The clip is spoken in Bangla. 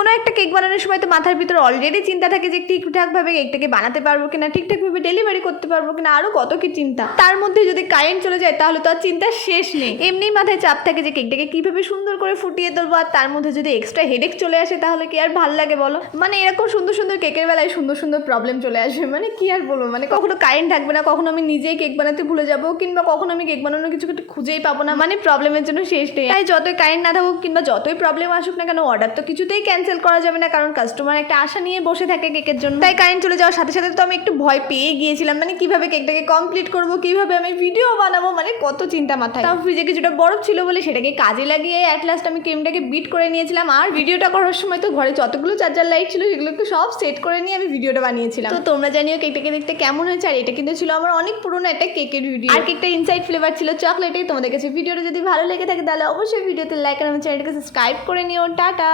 কোনো একটা কেক বানানোর সময় তো মাথার ভিতর অলরেডি চিন্তা থাকে যে ঠিকঠাকভাবে কেকটাকে বানাতে পারবো কিনা, ঠিকঠাকভাবে ডেলিভারি করতে পারবো কিনা, আরো কত কি চিন্তা। তার মধ্যে যদি কারেন্ট চলে যায় তাহলে তো আর চিন্তার শেষ নেই। এমনি মাথায় চাপ থাকে যে কেকটাকে কিভাবে সুন্দর করে ফুটিয়ে তুলবো, আর তার মধ্যে যদি এক্সট্রা হেডেক চলে আসে তাহলে কি আর ভাল লাগে বলো। মানে এরকম সুন্দর সুন্দর কেকের বেলায় সুন্দর সুন্দর প্রবলেম চলে আসবে, মানে কি আর বলবো। মানে কখনো কারেন্ট থাকবে না, কখনো আমি নিজেই কেক বানাতে ভুলে যাবো, কিংবা কখনো আমি কেক বানানোর কিছু খুঁজেই পাবো না। মানে প্রবলেমের জন্য শেষ নেই। তাই যতই কারেন্ট না থাকুক কিংবা যতই প্রবলেম আসুক না কেন, অর্ডার তো কিছুতেই ক্যান্সেল করা যাবে না, কারণ কাস্টমার একটা আশা নিয়ে বসে থাকে কেকের জন্য। তাই কারেন্ট চলে যাওয়ার সাথে সাথে তো আমি একটু ভয় পেয়ে গিয়েছিলাম, মানে কিভাবে কেকটাকে কমপ্লিট করবো, কিভাবে আমি ভিডিও বানাবো, মানে কত চিন্তা মাথায়। তাও ফ্রিজে কিছুটা বরফ ছিল বলে সেটাকে কাজে লাগিয়ে অ্যাট লাস্ট আমি ক্রিমটাকে বিট করে নিয়েছিলাম। আর ভিডিওটা করার সময় তো ঘরে যতগুলো চার্জার লাইট ছিল সেগুলোকে সব সেট করে নিয়ে আমি ভিডিওটা বানিয়েছিলাম। তো তোমরা জানিও কেকটাকে দেখতে কেমন হয়েছে। আর এটা কিন্তু ছিল আমার অনেক পুরোনো একটা কেকের ভিডিও, আর কেকটা ইনসাইড ফ্লেভার ছিল চকলেটে। তোমাদের কাছে ভিডিওটা যদি ভালো লেগে থাকে তাহলে অবশ্যই ভিডিওতে লাইক আর আমার চ্যানেলটাকে সাবস্ক্রাইব করে নিও। টাটা।